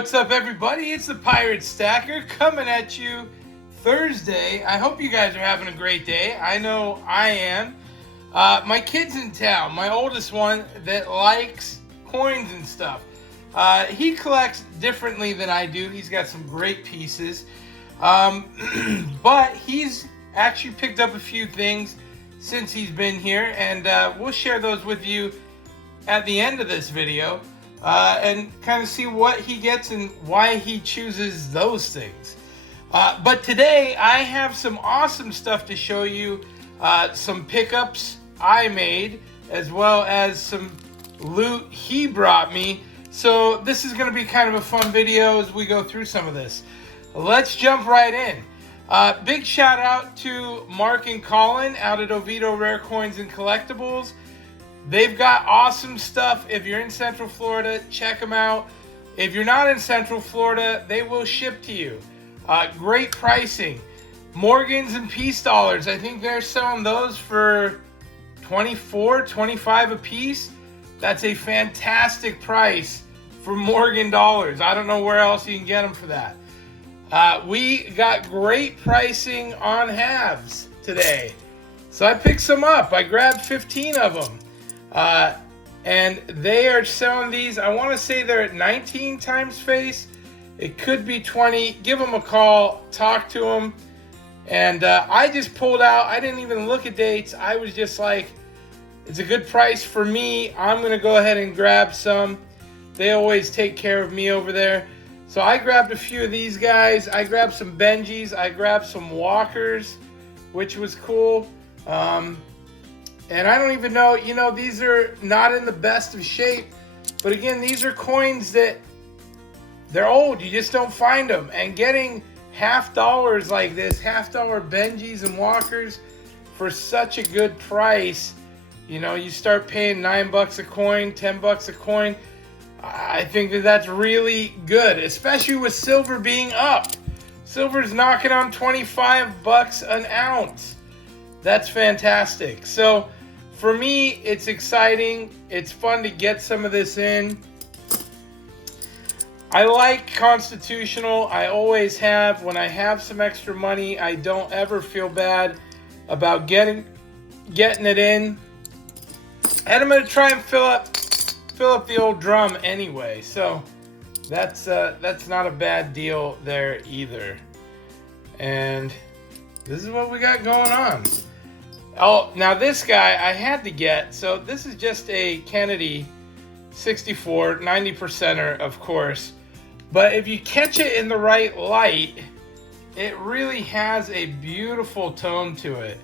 What's up, everybody? It's the Pirate Stacker coming at you Thursday. I hope you guys are having a great day. I know I am. My kid's in town, my oldest one that likes coins and stuff. He collects differently than I do. He's got some great pieces. But he's actually picked up a few things since he's been here, and we'll share those with you at the end of this video. And kind of see what he gets and why he chooses those things. But today I have some awesome stuff to show you. Some pickups I made, as well as some loot he brought me. So this is going to be kind of a fun video as we go through some of this. Let's jump right in. Big shout out to Mark and Colin out at Oviedo Rare Coins and Collectibles. They've got awesome stuff. If you're in Central Florida, check them out. If you're not in Central Florida, they will ship to you. Great pricing. Morgans and Peace dollars. I think they're selling those for $24, $25 a piece. That's a fantastic price for Morgan dollars. I don't know where else you can get them for that. We got great pricing on halves today. So I picked some up. I grabbed 15 of them. And they are selling these. I want to say they're at 19 times face. It could be 20. Give them a call, talk to them. And I just pulled out. I didn't even look at dates. I was just like, it's a good price for me. I'm going to go ahead and grab some. They always take care of me over there. So I grabbed a few of these guys. I grabbed some Benjis. I grabbed some Walkers, which was cool. And I don't even know, you know, these are not in the best of shape. But again, these are coins that they're old. You just don't find them. And getting half dollars like this, $half Benjis and Walkers for such a good price, you know, you start paying $9 a coin, $10 a coin. I think that that's really good, especially with silver being up. Silver's knocking on $25 an ounce. That's fantastic. So for me, it's exciting. It's fun to get some of this in. I like Constitutional. I always have. When I have some extra money, I don't ever feel bad about getting it in. And I'm going to try and fill up the old drum anyway. So that's not a bad deal there either. And this is what we got going on. Oh, now this guy I had to get. So this is just a Kennedy 64, 90%er, of course. But if you catch it in the right light, it really has a beautiful tone to it.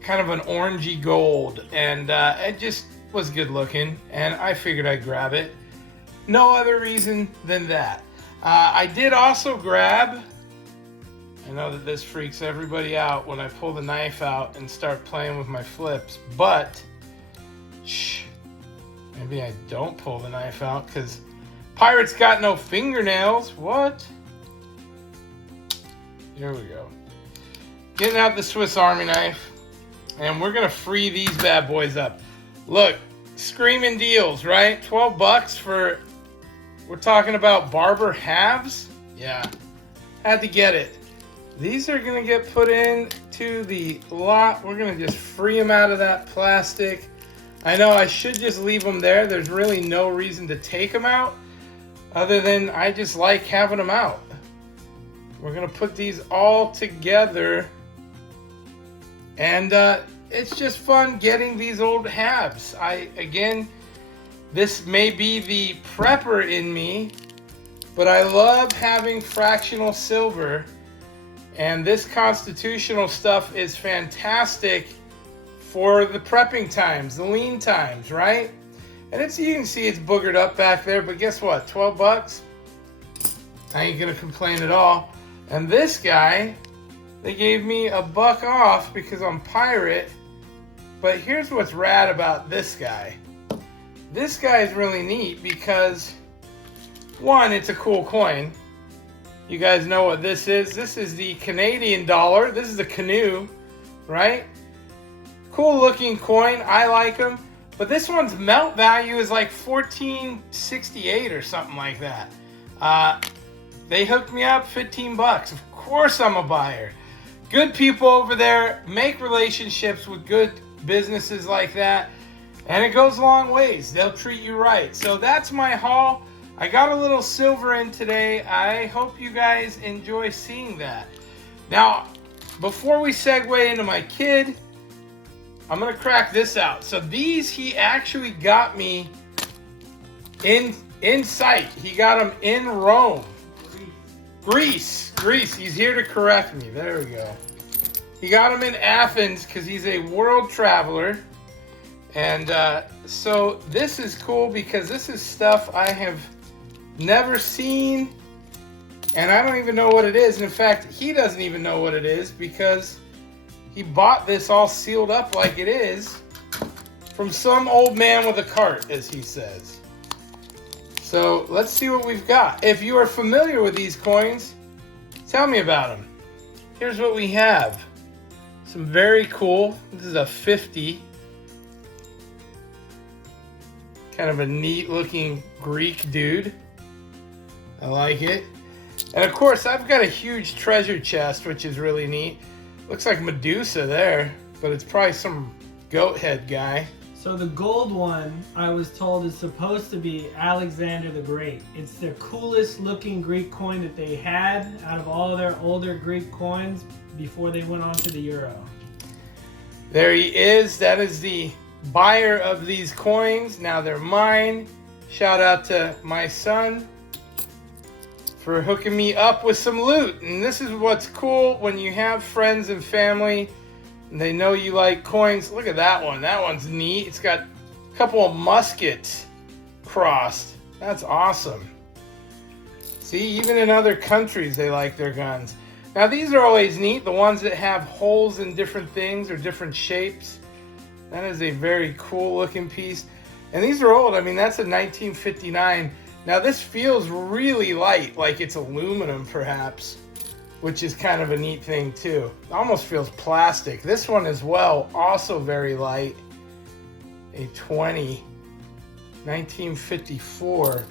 Kind of an orangey gold. And it just was good looking. And I figured I'd grab it. No other reason than that. I did also grab... I know that this freaks everybody out when I pull the knife out and start playing with my flips, but shh, maybe I don't pull the knife out because pirates got no fingernails. What? Here we go. Getting out the Swiss Army knife, and we're gonna free these bad boys up. Look, screaming deals, right? $12 for, we're talking about barber halves? Yeah, had to get it. These are going to get put into the lot. We're going to just free them out of that plastic. I know I should just leave them there. There's really no reason to take them out other than I just like having them out. We're going to put these all together. And it's just fun getting these old halves. Again, this may be the prepper in me, but I love having fractional silver. And this Constitutional stuff is fantastic for the prepping times, the lean times, right? And you can see it's boogered up back there, but guess what? $12? I ain't gonna complain at all. And this guy, they gave me $1 off because I'm pirate. But here's what's rad about this guy. This guy is really neat because, one, it's a cool coin. You guys know what this is. This is the Canadian dollar. This is the canoe, right? Cool looking coin. I like them. But this one's melt value is like 1468 or something like that. They hooked me up, 15 bucks. Of course I'm a buyer. Good people over there make relationships with good businesses like that, and it goes a long ways. They'll treat you right. So that's my haul. I got a little silver in today. I hope you guys enjoy seeing that. Now, before we segue into my kid, I'm gonna crack this out. So these he actually got me in sight. He got them in Rome. Greece. He's here to correct me. There we go. He got them in Athens because he's a world traveler. And so this is cool because this is stuff I have never seen. And I don't even know what it is. And in fact, he doesn't even know what it is because he bought this all sealed up like it is from some old man with a cart, as he says. So let's see what we've got. If you are familiar with these coins, tell me about them. Here's what we have. Some very cool. This is a 50. Kind of a neat looking Greek dude. I like it. And of course, I've got a huge treasure chest, which is really neat. Looks like Medusa there, but it's probably some goat head guy. So the gold one, I was told, is supposed to be Alexander the Great. It's the coolest looking Greek coin that they had out of all their older Greek coins before they went on to the euro. There he is. That is the buyer of these coins. Now they're mine. Shout out to my son for hooking me up with some loot. And this is what's cool when you have friends and family and they know you like coins. Look at that one. That one's neat. It's got a couple of muskets crossed. That's awesome. See, even in other countries, they like their guns. Now, these are always neat. The ones that have holes in different things or different shapes. That is a very cool looking piece. And these are old. I mean, that's a 1959. Now, this feels really light, like it's aluminum, perhaps, which is kind of a neat thing too. It almost feels plastic. This one as well, also very light. A 20, 1954.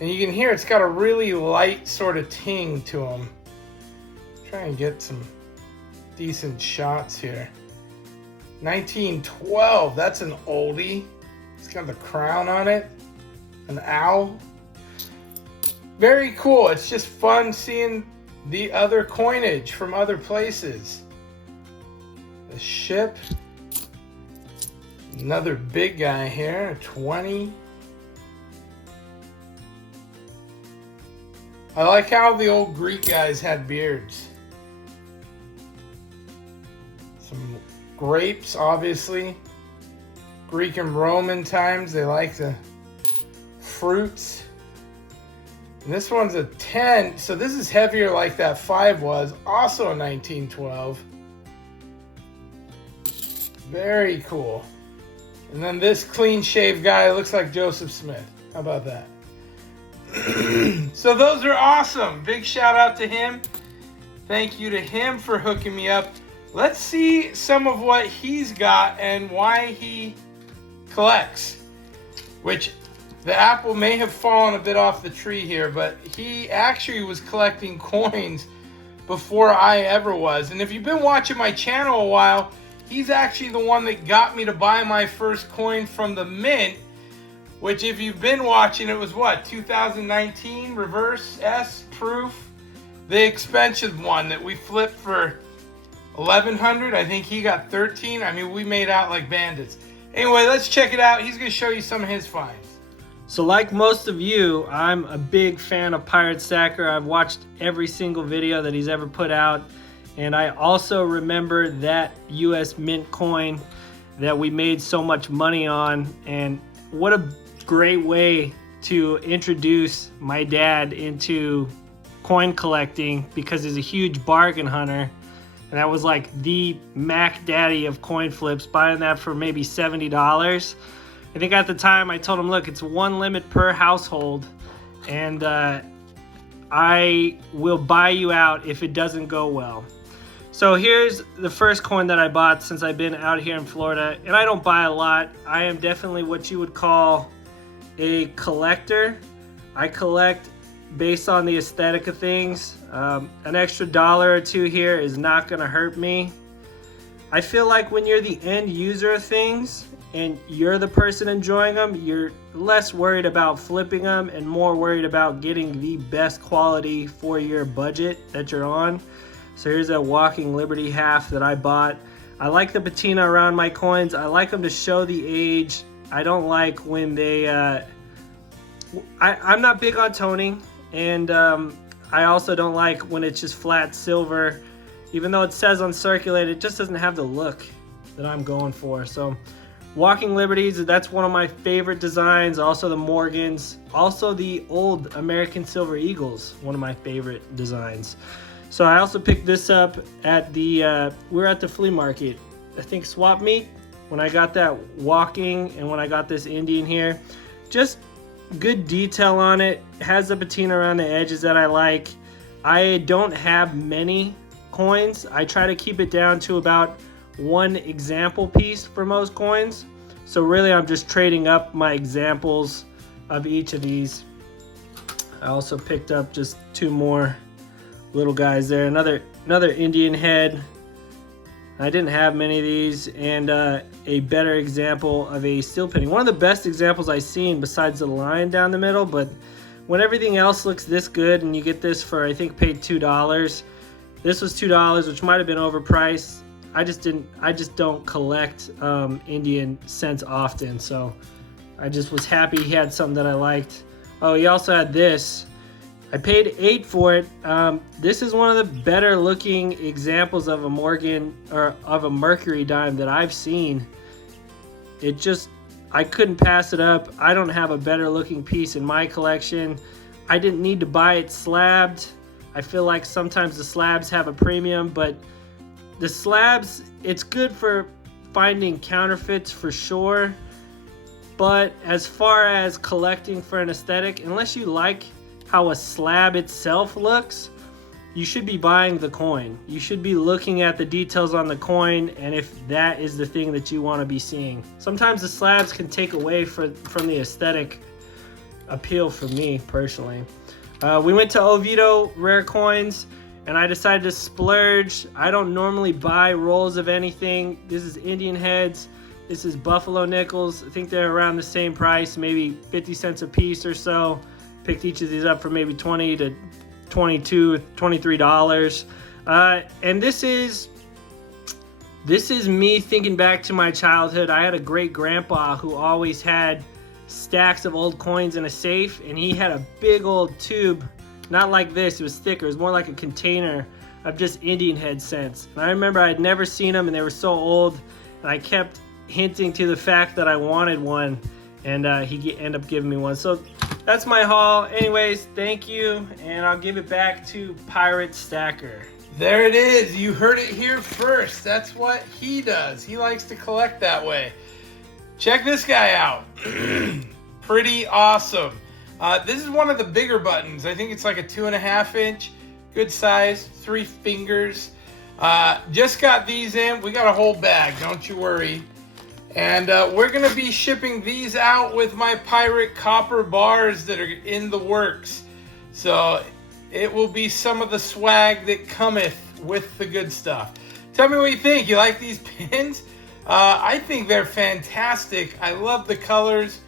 And you can hear it's got a really light sort of ting to them. Try and get some decent shots here. 1912, that's an oldie. It's got the crown on it. An owl. Very cool. It's just fun seeing the other coinage from other places. The ship. Another big guy here, 20. I like how the old Greek guys had beards. Some grapes, obviously. Greek and Roman times, they like the fruits. And this one's a 10, so this is heavier like that 5 was, also a 1912. Very cool. And then this clean shaved guy looks like Joseph Smith. How about that? So those are awesome. Big shout out to him. Thank you to him for hooking me up. Let's see some of what he's got and why he collects, which the apple may have fallen a bit off the tree here, but he actually was collecting coins before I ever was. And if you've been watching my channel a while, he's actually the one that got me to buy my first coin from the mint, which if you've been watching, it was what, 2019 reverse S proof, the expensive one that we flipped for 1,100. I think he got 13. I mean, we made out like bandits. Anyway, let's check it out. He's gonna show you some of his finds. So like most of you, I'm a big fan of Pirate Stacker. I've watched every single video that he's ever put out. And I also remember that US Mint coin that we made so much money on. And what a great way to introduce my dad into coin collecting, because he's a huge bargain hunter. And that was like the Mac Daddy of coin flips, buying that for maybe $70. I think at the time I told him, look, it's one limit per household, and I will buy you out if it doesn't go well. So here's the first coin that I bought since I've been out here in Florida, and I don't buy a lot. I am definitely what you would call a collector, I collect based on the aesthetic of things. An extra $1 or $2 here is not gonna hurt me. I feel like when you're the end user of things and you're the person enjoying them, you're less worried about flipping them and more worried about getting the best quality for your budget that you're on. So here's a Walking Liberty half that I bought. I like the patina around my coins. I like them to show the age. I don't like when they, I'm not big on toning, and I also don't like when it's just flat silver. Even though it says uncirculated, it just doesn't have the look that I'm going for. So Walking Liberties, that's one of my favorite designs. Also the Morgans, also the old American Silver Eagles, one of my favorite designs. So I also picked this up at the, we're at the flea market, I think Swap Meet, when I got that Walking and when I got this Indian here. Just good detail on it. It has the patina around the edges that I like. I don't have many coins. I try to keep it down to about one example piece for most coins. So really I'm just trading up my examples of each of these. I also picked up just 2 more little guys there. Another Indian head. I didn't have many of these, and a better example of a steel penny. One of the best examples I've seen besides the line down the middle, but when everything else looks this good and you get this for, I think, paid $2. This was $2, which might have been overpriced. I just don't collect Indian cents often, so I just was happy he had something that I liked. Oh, he also had this. I paid $8 for it. This is one of the better looking examples of a Morgan or of a Mercury dime that I've seen. It just, I couldn't pass it up. I don't have a better looking piece in my collection. I didn't need to buy it slabbed. I feel like sometimes the slabs have a premium, but the slabs, it's good for finding counterfeits for sure. But as far as collecting for an aesthetic, unless you like how a slab itself looks, you should be buying the coin. You should be looking at the details on the coin, and if that is the thing that you want to be seeing. Sometimes the slabs can take away from the aesthetic appeal for me personally. We went to Oviedo Rare Coins, and I decided to splurge. I don't normally buy rolls of anything. This is Indian heads. This is Buffalo nickels. I think they're around the same price, maybe 50 cents a piece or so. Picked each of these up for maybe $20 to $22, $23. And this is me thinking back to my childhood. I had a great grandpa who always had stacks of old coins in a safe, and he had a big old tube, not like this, it was thicker, it was more like a container of just Indian head cents. And I remember I'd never seen them, and they were so old, and I kept hinting to the fact that I wanted one, and he ended up giving me one. So that's my haul. Anyways, thank you, and I'll give it back to Pirate Stacker. There it is. You heard it here first. That's what he does. He likes to collect that way. Check this guy out. Pretty awesome. This is one of the bigger buttons. I think it's like a 2.5 inch. Good size, 3 fingers. Just got these in. We got a whole bag, don't you worry. And we're going to be shipping these out with my pirate copper bars that are in the works. So it will be some of the swag that cometh with the good stuff. Tell me what you think. You like these pins? I think they're fantastic. I love the colors.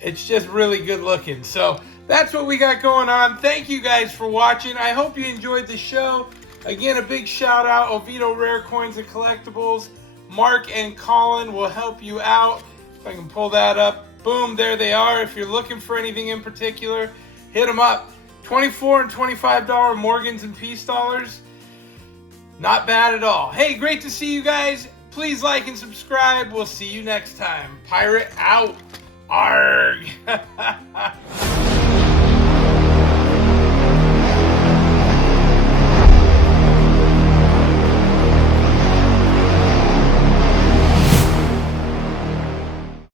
It's just really good looking. So that's what we got going on. Thank you guys for watching. I hope you enjoyed the show. Again, a big shout out, Oviedo Rare Coins and Collectibles. Mark and Colin will help you out. If I can pull that up. Boom, there they are. If you're looking for anything in particular, hit them up. $24 and $25 Morgans and Peace dollars. Not bad at all. Hey, great to see you guys. Please like and subscribe. We'll see you next time. Pirate out. Arg.